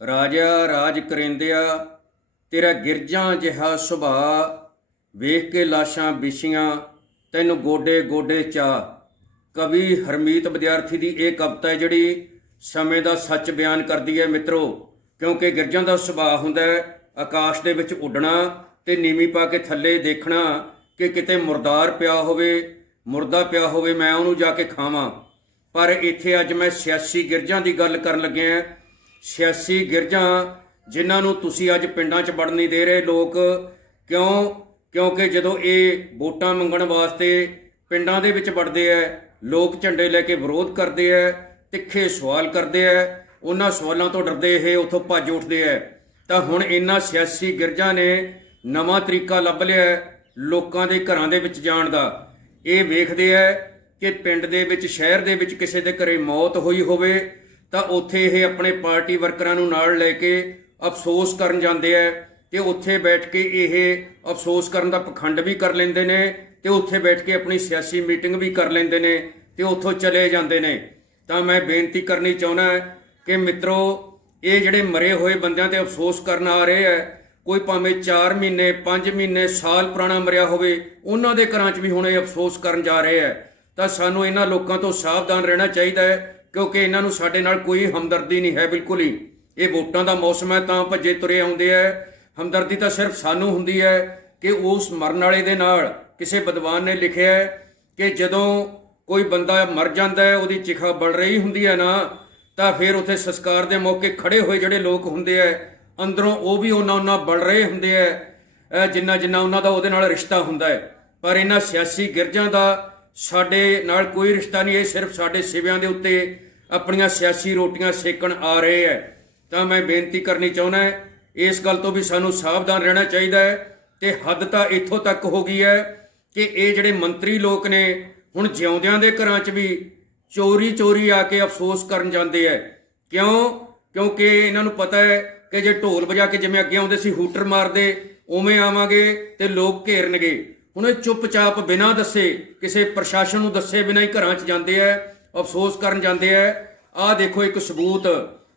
ਰਾਜਾ ਰਾਜ ਕਰਿੰਦਿਆ, ਤੇਰਾ ਗਿਰਜਾਂ ਜਿਹਾ ਸੁਭਾ ਵੇਖ ਕੇ ਲਾਸ਼ਾਂ ਵਿਛੀਆਂ, ਤੈਨੂੰ ਗੋਡੇ ਗੋਡੇ ਚਾ ਕਵੀ ਹਰਮੀਤ ਵਿਦਿਆਰਥੀ ਦੀ ਇਹ ਕਵਿਤਾ ਹੈ ਜਿਹੜੀ ਸਮੇਂ ਦਾ ਸੱਚ ਬਿਆਨ ਕਰਦੀ ਹੈ ਮਿੱਤਰੋ, ਕਿਉਂਕਿ ਗਿਰਜਾਂ ਦਾ ਸੁਭਾਅ ਹੁੰਦਾ ਹੈ, ਆਕਾਸ਼ ਦੇ ਵਿੱਚ ਉੱਡਣਾ ਤੇ ਨੀਵੀਂ ਪਾ ਕੇ ਥੱਲੇ ਦੇਖਣਾ ਕਿ ਕਿਤੇ ਮੁਰਦਾਰ ਪਿਆ ਹੋਵੇ, ਮੁਰਦਾ ਪਿਆ ਹੋਵੇ ਮੈਂ ਉਹਨੂੰ ਜਾ ਕੇ ਖਾਵਾਂ। ਪਰ ਇੱਥੇ ਅੱਜ ਮੈਂ ਸਿਆਸੀ ਗਿਰਜਾਂ ਦੀ ਗੱਲ ਕਰਨ ਲੱਗਿਆ ਸਿਆਸੀ ਗਿਰਜਾਂ, ਜਿਨ੍ਹਾਂ ਨੂੰ ਤੁਸੀਂ ਅੱਜ ਪਿੰਡਾਂ 'ਚ ਵੜਨ ਨਹੀਂ ਦੇ ਰਹੇ, ਲੋਕ ਕਿਉਂ? ਕਿਉਂਕਿ ਜਦੋਂ ਇਹ ਵੋਟਾਂ ਮੰਗਣ ਵਾਸਤੇ ਪਿੰਡਾਂ ਦੇ ਵਿੱਚ ਵੜਦੇ ਐ, ਲੋਕ ਝੰਡੇ ਲੈ ਕੇ ਵਿਰੋਧ ਕਰਦੇ ਐ, ਤਿੱਖੇ ਸਵਾਲ ਕਰਦੇ ਐ, ਉਹਨਾਂ ਸਵਾਲਾਂ ਤੋਂ ਡਰਦੇ ਇਹ ਉੱਥੋਂ ਭੱਜ ਉੱਠਦੇ ਐ। ਤਾਂ ਹੁਣ ਇਹਨਾਂ ਸਿਆਸੀ ਗਿਰਜਾਂ ਨੇ ਨਵਾਂ ਤਰੀਕਾ ਲੱਭ ਲਿਆ ਲੋਕਾਂ ਦੇ ਘਰਾਂ ਦੇ ਵਿੱਚ ਜਾਣ ਦਾ। ਇਹ ਵੇਖਦੇ ਐ ਕਿ ਪਿੰਡ ਦੇ ਵਿੱਚ, ਸ਼ਹਿਰ ਦੇ ਵਿੱਚ ਕਿਸੇ ਦੇ ਘਰੇ ਮੌਤ ਹੋਈ ਹੋਵੇ ਤਾਂ ਉੱਥੇ ਇਹ ਆਪਣੇ ਪਾਰਟੀ ਵਰਕਰਾਂ ਨੂੰ ਨਾਲ ਲੈ ਕੇ ਅਫਸੋਸ ਕਰਨ ਜਾਂਦੇ ਐ ਤੇ ਉੱਥੇ ਬੈਠ ਕੇ ਇਹ ਅਫਸੋਸ ਕਰਨ ਦਾ ਪਖੰਡ ਵੀ ਕਰ ਲੈਂਦੇ ਨੇ ਤੇ ਉੱਥੇ ਬੈਠ ਕੇ ਆਪਣੀ ਸਿਆਸੀ ਮੀਟਿੰਗ ਵੀ ਕਰ ਲੈਂਦੇ ਨੇ ਤੇ ਉੱਥੋਂ ਚਲੇ ਜਾਂਦੇ ਨੇ। ਤਾਂ ਮੈਂ ਬੇਨਤੀ ਕਰਨੀ ਚਾਹੁੰਦਾ ਕਿ ਮਿੱਤਰੋ, ਇਹ ਜਿਹੜੇ ਮਰੇ ਹੋਏ ਬੰਦਿਆਂ ਤੇ ਅਫਸੋਸ ਕਰਨ ਆ ਰਹੇ ਐ ਕੋਈ ਭਾਵੇਂ 4 ਮਹੀਨੇ 5 ਮਹੀਨੇ, ਸਾਲ ਪੁਰਾਣਾ ਮਰਿਆ ਹੋਵੇ, ਉਹਨਾਂ ਦੇ ਘਰਾਂ 'ਚ ਵੀ ਹੁਣ ਇਹ ਅਫਸੋਸ ਕਰਨ ਜਾ ਰਹੇ ਐ ਤਾਂ ਸਾਨੂੰ ਇਹਨਾਂ ਲੋਕਾਂ ਤੋਂ ਸਾਵਧਾਨ ਰਹਿਣਾ ਚਾਹੀਦਾ ਹੈ ਕਿਉਂਕਿ ਇਹਨਾਂ ਨੂੰ ਸਾਡੇ ਨਾਲ ਕੋਈ ਹਮਦਰਦੀ ਨਹੀਂ ਹੈ ਬਿਲਕੁਲ ਹੀ। ਇਹ ਵੋਟਾਂ ਦਾ ਮੌਸਮ ਹੈ, ਤਾਂ ਭੱਜੇ ਤੁਰੇ ਆਉਂਦੇ ਐ ਹਮਦਰਦੀ ਤਾਂ ਸਿਰਫ ਸਾਨੂੰ ਹੁੰਦੀ ਹੈ ਕਿ ਉਸ ਮਰਨ ਵਾਲੇ ਦੇ ਨਾਲ ਕਿਸੇ ਵਿਦਵਾਨ ਨੇ ਲਿਖਿਆ ਹੈ ਕਿ ਜਦੋਂ ਕੋਈ ਬੰਦਾ ਮਰ ਜਾਂਦਾ ਹੈ, ਉਹਦੀ ਚਿਖਾ ਬਲ ਰਹੀ ਹੁੰਦੀ ਹੈ ਨਾ, ਤਾਂ ਫਿਰ ਉੱਥੇ ਸੰਸਕਾਰ ਦੇ ਮੌਕੇ ਖੜੇ ਹੋਏ ਜਿਹੜੇ ਲੋਕ ਹੁੰਦੇ ਐ ਅੰਦਰੋਂ ਉਹ ਵੀ ਉਹਨਾਂ ਉਹਨਾਂ ਬਲ ਰਹੇ ਹੁੰਦੇ ਐ ਜਿੰਨਾ ਜਿੰਨਾ ਉਹਨਾਂ ਦਾ ਉਹਦੇ ਨਾਲ ਰਿਸ਼ਤਾ ਹੁੰਦਾ ਹੈ। ਪਰ ਇਹਨਾਂ ਸਿਆਸੀ ਗਿਰਜਾਂ ਦਾ ਸਾਡੇ ਨਾਲ ਕੋਈ ਰਿਸ਼ਤਾ ਨਹੀਂ, ਇਹ ਸਿਰਫ ਸਾਡੇ ਸਿਵਿਆਂ ਦੇ ਉੱਤੇ ਆਪਣੀਆਂ ਸਿਆਸੀ ਰੋਟੀਆਂ ਸੇਕਣ ਆ ਰਹੇ ਹੈ। ਤਾਂ ਮੈਂ ਬੇਨਤੀ ਕਰਨੀ ਚਾਹੁੰਦਾ ਇਸ ਗੱਲ ਤੋਂ ਵੀ ਸਾਨੂੰ ਸਾਵਧਾਨ ਰਹਿਣਾ ਚਾਹੀਦਾ ਹੈ ਤੇ ਹੱਦ ਤਾਂ ਇੱਥੋਂ ਤੱਕ ਹੋ ਗਈ ਹੈ ਕਿ ਇਹ ਜਿਹੜੇ ਮੰਤਰੀ ਲੋਕ ਨੇ, ਹੁਣ ਜਿਉਂਦਿਆਂ ਦੇ ਘਰਾਂ 'ਚ ਵੀ ਚੋਰੀ ਚੋਰੀ ਆ ਕੇ ਅਫਸੋਸ ਕਰਨ ਜਾਂਦੇ ਐ ਕਿਉਂ? ਕਿਉਂਕਿ ਇਹਨਾਂ ਨੂੰ ਪਤਾ ਹੈ ਕਿ ਜੇ ਢੋਲ ਵਜਾ ਕੇ ਜਿਵੇਂ ਅੱਗੇ ਆਉਂਦੇ ਸੀ ਹੂਟਰ ਮਾਰਦੇ, ਉਵੇਂ ਆਵਾਂਗੇ ਤੇ ਲੋਕ ਘੇਰਨਗੇ। ਉਹਨੇ ਇਹ ਚੁੱਪਚਾਪ ਬਿਨਾਂ ਦੱਸੇ ਕਿਸੇ ਪ੍ਰਸ਼ਾਸਨ ਨੂੰ ਦੱਸੇ ਬਿਨਾਂ ਹੀ ਘਰਾਂ 'ਚ ਜਾਂਦੇ ਐ ਅਫਸੋਸ ਕਰਨ ਜਾਂਦੇ ਐ ਆਹ ਦੇਖੋ ਇੱਕ ਸਬੂਤ,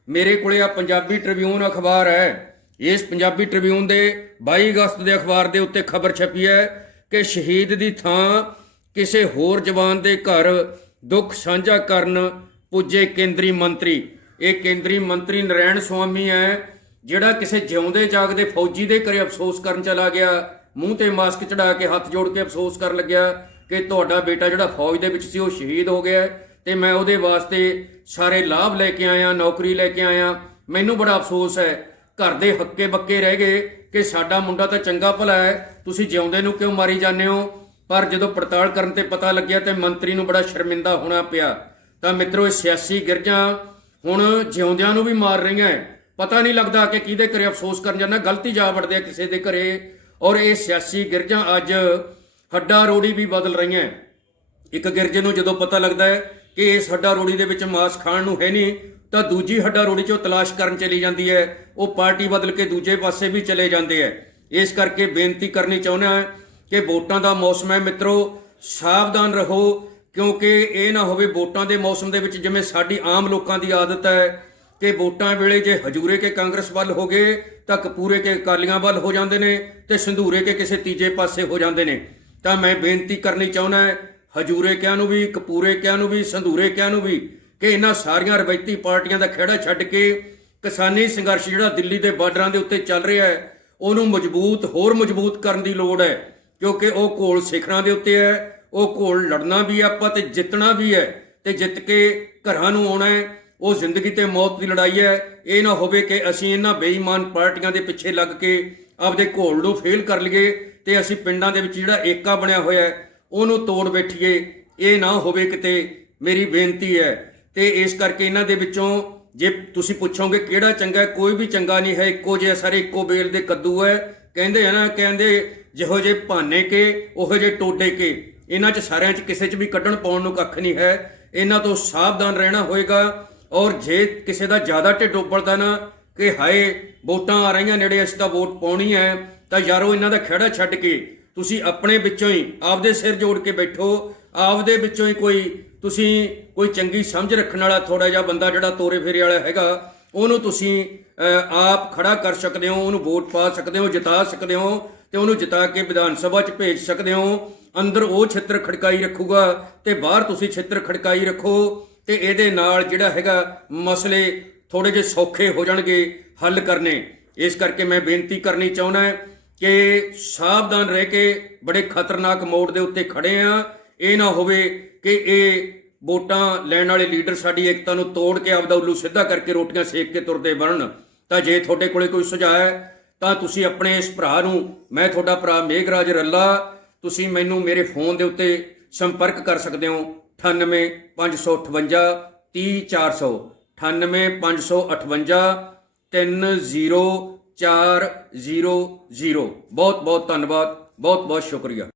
ਮੇਰੇ ਕੋਲੇ ਆ ਪੰਜਾਬੀ ਟ੍ਰਿਬਿਊਨ ਅਖਬਾਰ ਹੈ। ਇਸ ਪੰਜਾਬੀ ਟ੍ਰਿਬਿਊਨ ਦੇ 22 ਅਗਸਤ ਦੇ ਅਖਬਾਰ ਦੇ ਉੱਤੇ ਖਬਰ ਛਪੀ ਹੈ ਕਿ ਸ਼ਹੀਦ ਦੀ ਥਾਂ ਕਿਸੇ ਹੋਰ ਜਵਾਨ ਦੇ ਘਰ ਦੁੱਖ ਸਾਂਝਾ ਕਰਨ ਪੁੱਜੇ ਕੇਂਦਰੀ ਮੰਤਰੀ। ਇਹ ਕੇਂਦਰੀ ਮੰਤਰੀ ਨਰੈਣ ਸੁਆਮੀ ਹੈ, ਜਿਹੜਾ ਕਿਸੇ ਜਿਉਂਦੇ ਜਾਗਦੇ ਫੌਜੀ ਦੇ ਘਰੇ ਅਫਸੋਸ ਕਰਨ ਚਲਾ ਗਿਆ। ਮੂੰਹ ਤੇ ਮਾਸਕ ਚੜਾ ਕੇ ਹੱਥ ਜੋੜ ਕੇ ਅਫਸੋਸ ਕਰਨ ਲੱਗਿਆ ਕਿ ਤੁਹਾਡਾ ਬੇਟਾ ਜਿਹੜਾ ਫੌਜ ਦੇ ਵਿੱਚ ਸੀ, ਉਹ ਸ਼ਹੀਦ ਹੋ ਗਿਆ ਹੈ ਤੇ ਮੈਂ ਉਹਦੇ ਵਾਸਤੇ ਸਾਰੇ ਲਾਭ ਲੈ ਕੇ ਆਇਆ, ਨੌਕਰੀ ਲੈ ਕੇ ਆਇਆ। ਮੈਨੂੰ ਬੜਾ ਅਫਸੋਸ ਹੈ। ਘਰ ਦੇ ਹੱਕੇ ਬੱਕੇ ਰਹਿ ਗਏ ਕਿ ਸਾਡਾ ਮੁੰਡਾ ਤਾਂ ਚੰਗਾ ਭਲਾ ਹੈ। ਤੁਸੀਂ ਜਿਉਂਦੇ ਨੂੰ ਕਿਉਂ ਮਾਰੀ ਜਾਂਦੇ ਹੋ? ਪਰ ਜਦੋਂ ਪੜਤਾਲ ਕਰਨ ਤੇ ਪਤਾ ਲੱਗਿਆ ਤੇ ਮੰਤਰੀ ਨੂੰ ਬੜਾ ਸ਼ਰਮਿੰਦਾ ਹੋਣਾ ਪਿਆ। ਤਾਂ ਮਿੱਤਰੋ, ਇਹ ਸਿਆਸੀ ਗਿਰਜਾਂ ਹੁਣ ਜਿਉਂਦਿਆਂ ਨੂੰ ਵੀ ਮਾਰ ਰਹੀਆਂ ਪਤਾ ਨਹੀਂ ਲੱਗਦਾ ਕਿ ਕਿਹਦੇ ਘਰੇ ਅਫਸੋਸ ਕਰਨ ਜਾਂਦਾ। ਗਲਤੀ ਜਾ ਵੜਦੇ ਆ ਕਿਸੇ ਦੇ ਘਰੇ। ਔਰ ਇਹ ਸਿਆਸੀ ਗਿਰਜਾਂ ਅੱਜ ਹੱਡਾ ਰੋੜੀ ਵੀ ਬਦਲ ਰਹੀਆਂ। ਇੱਕ ਗਿਰਜੇ ਨੂੰ ਜਦੋਂ ਪਤਾ ਲੱਗਦਾ ਹੈ ਕਿ ਇਸ ਹੱਡਾ ਰੋੜੀ ਦੇ ਵਿੱਚ ਮਾਸ ਖਾਣ ਨੂੰ ਹੈ ਨਹੀਂ, ਤਾਂ ਦੂਜੀ ਹੱਡਾ ਰੋੜੀ 'ਚੋਂ ਤਲਾਸ਼ ਕਰਨ ਚਲੀ ਜਾਂਦੀ ਹੈ। ਉਹ ਪਾਰਟੀ ਬਦਲ ਕੇ ਦੂਜੇ ਪਾਸੇ ਵੀ ਚਲੇ ਜਾਂਦੇ ਹੈ। ਇਸ ਕਰਕੇ ਬੇਨਤੀ ਕਰਨੀ ਚਾਹੁੰਦਾ ਹਾਂ ਕਿ ਵੋਟਾਂ ਦਾ ਮੌਸਮ ਹੈ ਮਿੱਤਰੋ, ਸਾਵਧਾਨ ਰਹੋ, ਕਿਉਂਕਿ ਇਹ ਨਾ ਹੋਵੇ ਵੋਟਾਂ ਦੇ ਮੌਸਮ ਦੇ ਵਿੱਚ ਜਿਵੇਂ ਸਾਡੀ ਆਮ ਲੋਕਾਂ ਦੀ ਆਦਤ ਹੈ। ਕਿ ਵੋਟਾਂ ਵੇਲੇ ਜੇ ਹਜੂਰੇ ਕੇ ਕਾਂਗਰਸ ਵੱਲ ਹੋ ਗਏ, ਤਾਂ ਕਪੂਰੇ ਕੇ ਅਕਾਲੀਆਂ ਵੱਲ ਹੋ ਜਾਂਦੇ ਨੇ ਤੇ ਸੰਧੂਰੇ ਕੇ ਕਿਸੇ ਤੀਜੇ ਪਾਸੇ ਹੋ ਜਾਂਦੇ ਨੇ। ਤਾਂ ਮੈਂ ਬੇਨਤੀ ਕਰਨੀ ਚਾਹੁੰਦਾ ਹਜੂਰੇ ਕਿਆਂ ਨੂੰ ਵੀ, ਕਪੂਰੇ ਕਿਆਂ ਨੂੰ ਵੀ, ਸੰਧੂਰੇ ਕਿਆਂ ਨੂੰ ਵੀ, ਕਿ ਇਹਨਾਂ ਸਾਰੀਆਂ ਰਵਾਇਤੀ ਪਾਰਟੀਆਂ ਦਾ ਖੇੜਾ ਛੱਡ ਕੇ ਕਿਸਾਨੀ ਸੰਘਰਸ਼ ਜਿਹੜਾ ਦਿੱਲੀ ਦੇ ਬਾਰਡਰਾਂ ਦੇ ਉੱਤੇ ਚੱਲ ਰਿਹਾ ਹੈ, ਉਹਨੂੰ ਮਜ਼ਬੂਤ, ਹੋਰ ਮਜ਼ਬੂਤ ਕਰਨ ਦੀ ਲੋੜ ਹੈ, ਕਿਉਂਕਿ ਉਹ ਘੋਲ ਸਿਖਰਾਂ ਦੇ ਉੱਤੇ ਹੈ, ਉਹ ਘੋਲ ਲੜਨਾ ਵੀ ਹੈ ਆਪਾਂ ਤੇ ਜਿੱਤਣਾ ਵੀ ਹੈ, ਤੇ ਜਿੱਤ ਕੇ ਘਰਾਂ ਨੂੰ ਆਉਣਾ ਹੈ ਉਹ ਜ਼ਿੰਦਗੀ ਤੇ ਮੌਤ ਦੀ ਲੜਾਈ ਹੈ। ਇਹ ਨਾ ਹੋਵੇ ਕਿ ਅਸੀਂ ਇਹਨਾਂ ਬੇਈਮਾਨ ਪਾਰਟੀਆਂ ਦੇ ਪਿੱਛੇ ਲੱਗ ਕੇ ਆਪਦੇ ਘੋਲ ਨੂੰ ਫੇਲ ਕਰ ਲਈਏ ਤੇ ਅਸੀਂ ਪਿੰਡਾਂ ਦੇ ਵਿੱਚ ਜਿਹੜਾ ਏਕਾ ਬਣਿਆ ਹੋਇਆ ਹੈ, ਉਹਨੂੰ ਤੋੜ ਬੈਠੀਏ। ਇਹ ਨਾ ਹੋਵੇ ਕਿਤੇ ਮੇਰੀ ਬੇਨਤੀ ਹੈ ਤੇ ਇਸ ਕਰਕੇ ਇਹਨਾਂ ਦੇ ਵਿੱਚੋਂ ਜੇ ਤੁਸੀਂ ਪੁੱਛੋਗੇ ਕਿਹੜਾ ਚੰਗਾ ਕੋਈ ਵੀ ਚੰਗਾ ਨਹੀਂ ਹੈ, ਇੱਕੋ ਜਿਹਾ ਸਾਰੇ ਇੱਕੋ ਬੇਲ ਦੇ ਕੱਦੂ ਹੈ। ਕਹਿੰਦੇ ਆ ਨਾ, ਕਹਿੰਦੇ ਜਿਹੋ ਜੇ ਭਾਨੇ ਕੇ, ਉਹੋ ਜੇ ਟੋਡੇ ਕੇ। ਇਹਨਾਂ 'ਚ ਸਾਰਿਆਂ 'ਚ ਕਿਸੇ 'ਚ ਵੀ ਕੱਢਣ ਪਾਉਣ ਨੂੰ ਕੱਖ ਨਹੀਂ ਹੈ। ਇਹਨਾਂ ਤੋਂ ਸਾਵਧਾਨ ਰਹਿਣਾ ਹੋਏਗਾ। ਔਰ ਜੇ ਕਿਸੇ ਦਾ ਜ਼ਿਆਦਾ ਢਿੱਡ ਉੱਪਲਦਾ ਨਾ ਕਿ ਹਾਏ, ਵੋਟਾਂ ਆ ਰਹੀਆਂ ਨੇੜੇ, ਅਸੀਂ ਤਾਂ ਵੋਟ ਪਾਉਣੀ ਹੈ, ਤਾਂ ਯਾਰੋ ਇਹਨਾਂ ਦਾ ਖੜਾ ਛੱਡ ਕੇ ਤੁਸੀਂ ਆਪਣੇ ਵਿੱਚੋਂ ਹੀ ਆਪਦੇ ਸਿਰ ਜੋੜ ਕੇ ਬੈਠੋ, ਆਪਦੇ ਵਿੱਚੋਂ ਹੀ ਕੋਈ, ਤੁਸੀਂ ਕੋਈ ਚੰਗੀ ਸਮਝ ਰੱਖਣ ਵਾਲਾ ਥੋੜਾ ਜਿਹਾ ਬੰਦਾ ਜਿਹੜਾ ਤੋਰੇ ਫੇਰੇ ਵਾਲਾ ਹੈਗਾ, ਉਹਨੂੰ ਤੁਸੀਂ ਆਪ ਖੜਾ ਕਰ ਸਕਦੇ ਹੋ, ਉਹਨੂੰ ਵੋਟ ਪਾ ਸਕਦੇ ਹੋ, ਜਿਤਾ ਸਕਦੇ ਹੋ ਤੇ ਉਹਨੂੰ ਜਿਤਾ ਕੇ ਵਿਧਾਨ ਸਭਾ 'ਚ ਭੇਜ ਸਕਦੇ ਹੋ। ਅੰਦਰ ਉਹ ਛਿੱਤਰ ਖੜਕਾਈ ਰੱਖੂਗਾ ਤੇ ਬਾਹਰ ਤੁਸੀਂ ਛਿੱਤਰ ਖੜਕਾਈ ਰੱਖੋ। ਤੇ ਇਹਦੇ ਨਾਲ ਜਿਹੜਾ ਹੈਗਾ ਮਸਲੇ ਥੋੜੇ ਜਿਹੇ ਸੌਖੇ ਹੋ ਜਾਣਗੇ, ਹੱਲ ਕਰਨੇ। ਇਸ ਕਰਕੇ ਮੈਂ ਬੇਨਤੀ ਕਰਨੀ ਚਾਹੁੰਦਾ ਕਿ ਸਾਵਧਾਨ ਰਹਿ ਕੇ ਬੜੇ ਖਤਰਨਾਕ ਮੋੜ ਦੇ ਉੱਤੇ ਖੜੇ ਆ ਇਹ ਨਾ ਹੋਵੇ ਕਿ ਇਹ ਵੋਟਾਂ ਲੈਣ ਵਾਲੇ ਲੀਡਰ ਸਾਡੀ ਏਕਤਾ ਨੂੰ ਤੋੜ ਕੇ ਆਪਦਾ ਉੱਲੂ ਸਿੱਧਾ ਕਰਕੇ ਰੋਟੀਆਂ ਸੇਕ ਕੇ ਤੁਰਦੇ ਬਣਨ। ਤਾਂ ਜੇ ਤੁਹਾਡੇ ਕੋਲੇ ਕੋਈ ਸੁਝਾਅ ਹੈ, ਤਾਂ ਤੁਸੀਂ ਆਪਣੇ ਇਸ ਭਰਾ ਨੂੰ, ਮੈਂ ਤੁਹਾਡਾ ਭਰਾ ਮੇਘਰਾਜ ਰੱਲਾ, ਤੁਸੀਂ ਮੈਨੂੰ ਮੇਰੇ ਫੋਨ ਦੇ ਉੱਤੇ ਸੰਪਰਕ ਕਰ ਸਕਦੇ ਹੋ। 98 558 30400 98 558 30400 ਬਹੁਤ ਬਹੁਤ ਧੰਨਵਾਦ ਬਹੁਤ ਬਹੁਤ ਸ਼ੁਕਰੀਆ।